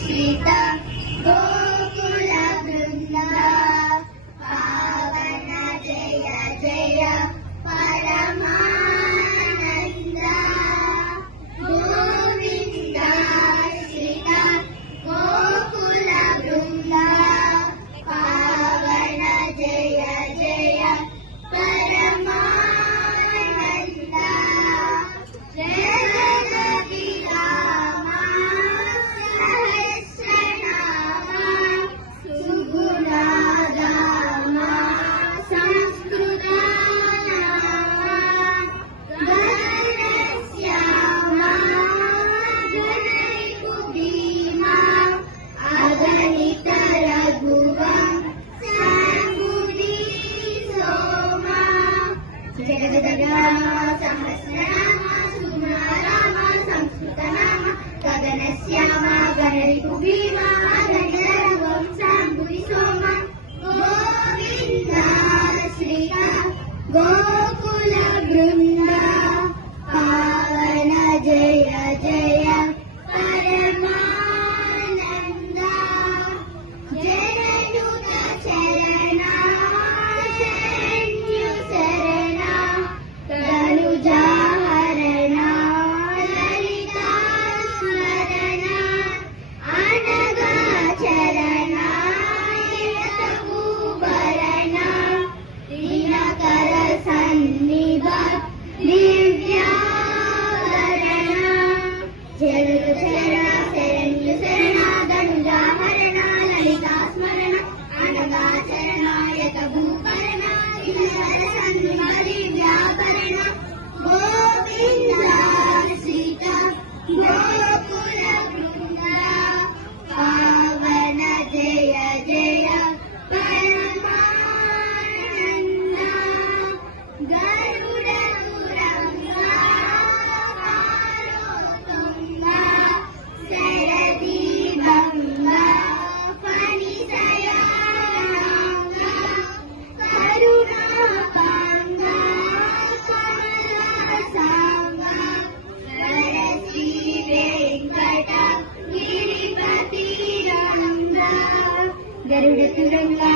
सीता गोकुल वृंदा पावन जय जय परमानंदा गोविंदा सीता गोकुल वृंदा पावन जय जय परमानंदा जय सहस्रनाम सुनाराम संस्कृतनाम गगनश्याम गणरिपु भीमा गणितरवं शाम्भुवि सोम गोविन्द श्रीका गोकुल वृन्दा पावन जय जय परमानन्दा जननुत चरणा तनुजाहरणा ललिता स्मरणा अनगाचरणा यतभूभरणा दिनकर सन्निभा दिव्याभरणा शरणा शरण्य शरणा तनुजाहरणा ललिता स्मरणा अनगाचरणा यतभूभरणा दिनकर सन्निभा दिव्याभरणा गोविंद सीता गोकुल वृंदा पावन जय जय परमानंदा गरुड़ तुरंगा कारोतुंगा शरदी भंगा फणिसयानांगा करुणापांगा गरुड़ तुरंगा